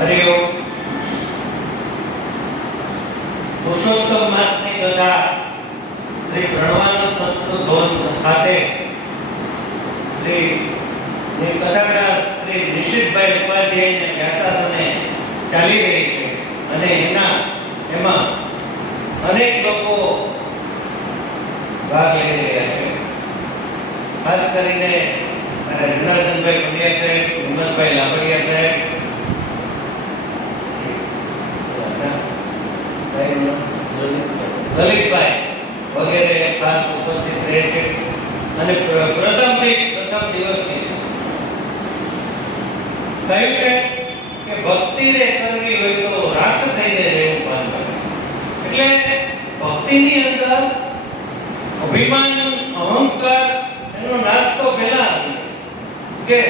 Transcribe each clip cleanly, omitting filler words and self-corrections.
હરિઓમ. પુરુષોત્તમ માસની કથા શ્રી પ્રણવાનંદ સંસ્કૃત ભવન ખાતે શ્રી કથાકાર શ્રી નિશિતભાઈ ઉપાધ્યાયના વ્યાસાસને ચાલી રહી છે અને એમાં અનેક લોકો ભાગ લઈ રહ્યા છે. ખાસ કરીને મારા જનાર્દનભાઈ પંડ્યા સાહેબ, હિંમતભાઈ લાબડિયા સાહેબ, લલિતભાઈ વગેરે ખાસ ઉપસ્થિત રહે છે. અને પ્રથમ દિવસની કહ્યું છે કે ભક્તિ રે કરવી હોય તો રાખ થઈને રહેવું પામે. એટલે ભક્તિની અંદર અભિમાન, અહંકાર એનો નાશ તો પહેલા કે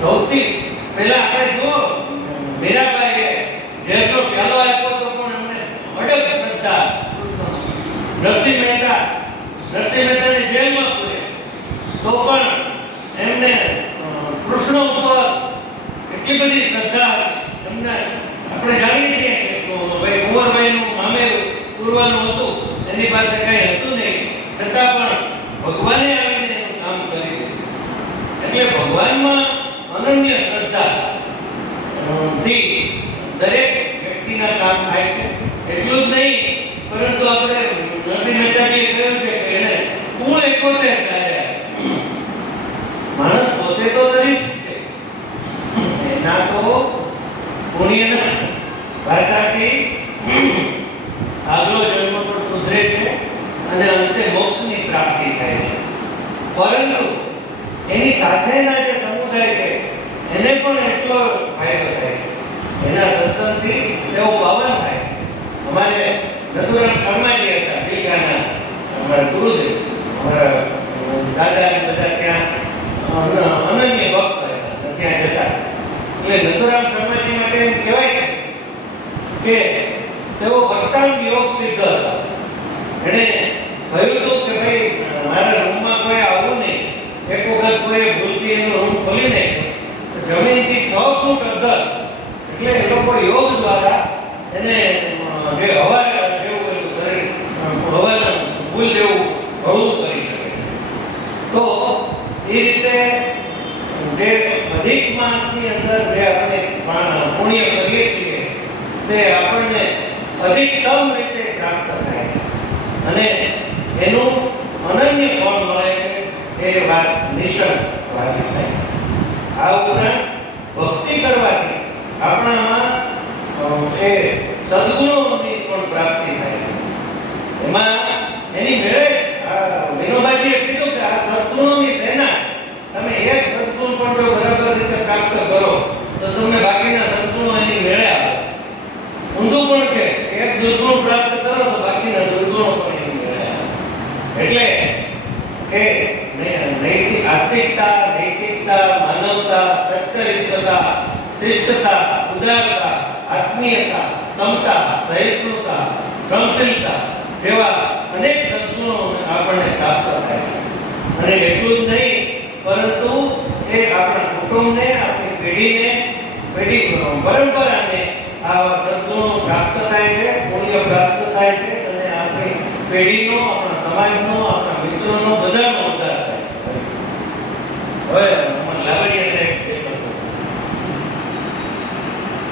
સૌથી પહેલા આપણે જો મીરાબાઈએ જેનો પ્યાલો આપ્યો તો પણ એમને અડગ શ્રદ્ધા નરસિંહ મહેતાની જેલમાં પૂર્યા તો પણ એમને કૃષ્ણ ઉપર એટલી બધી શ્રદ્ધા હતી. એમને આપણે જાણીએ છીએ કે ભાઈ કુંવરભાઈનું મામેરું પૂરવાનું હતું, એની પાસે કંઈ હતું નહીં, છતાં પણ ભગવાને આવીને એનું કામ કર્યું. એટલે ભગવાનમાં અનન્ય શ્રદ્ધા થી દરેક વ્યક્તિના કામ થાય છે. એટલું જ નહીં, પરંતુ આપણે નરસિંહ મહેતાજીએ કહ્યું છે કે એને કુળ 71 કાર્ય. માણસ પોતે તો દરિષ્ટ છે, એના તો પુણ્યના વાર્તાથી આગલો જન્મ પણ સુધરે છે અને અંતે મોક્ષની પ્રાપ્તિ થાય છે. પરંતુ એની સાથેના જે સમુદાય છે એને પણ એટલો ફાયદો થાય છે. એના સત્સંગથી તેઓ પાવન થાય છે. અમારે નથુરામ શર્માજી હતા, દિલગાના અમારા ગુરુદેવ, અમારા દાદા બધા ત્યાં અનન્ય ભક્ત હતા, ત્યાં જતા. એટલે નથુરામ શર્માજી માટે એમ કહેવાય છે કે તેઓ અષ્ટાંગ યોગ સિદ્ધ હતા. એણે કહ્યું હતું કે ભાઈ મારા રૂમમાં કોઈ આવવું નહીં. એક વખત કોઈ ભૂલથી એનો રૂમ ખોલી નાખ્યો, જમીનથી 6 ફૂટ અંદર. એટલે એ લોકો યોગ દ્વારા એને જે હવા જેવું શરીર હવાના ભૂલ જેવું હળવું કરી શકે છે. તો એ રીતે જે અધિક માસની અંદર જે આપણે પુણ્ય કરીએ છીએ તે આપણને અધિકતમ રીતે પ્રાપ્ત થાય છે અને એનું અનન્ય ફળ મળે છે. એ વાત નિશંક સ્વાભાવિક થાય. આ ઉપરાંત ભક્તિ કરવાથી આપણામાં એ સદ્ગુણોની પણ પ્રાપ્તિ થાય છે. એમાં એની મેળે વિનોબાજીએ કીધું કે આ સદ્ગુણોની સેના, તમે એક સદ્ગુણ પણ જો બરાબર રીતે પ્રાપ્ત કરો તો તમને બાકીના સદ્ગુણો એની મેળે આવે. ઊંધું પણ છે, એક દુર્ગુણ પ્રાપ્ત કરો તો બાકીના દુર્ગુણો પણ એની મેળે આવે. એટલે કે આસ્તિકતા, નૈતિકતા, માનવતા, સચ્ચરિત્રતા, શિષ્ટતા, ઉદારતા, આત્મીયતા, સમતા, સહિષ્ણુતા, શ્રમશીલતા જેવા અનેક સદ્ગુણો આપણને પ્રાપ્ત થાય છે. અને એટલું જ નહીં, પરંતુ એ આપણા કુટુંબને, આપણી પેઢી પરંપરાને આવા સદ્ગુણો પ્રાપ્ત થાય છે, પુણ્ય પ્રાપ્ત થાય છે અને આપણી પેઢીનો, આપણા સમાજનો, આપણા મિત્રોનો, બધાનો ઉદ્ધાર થાય છે. હવે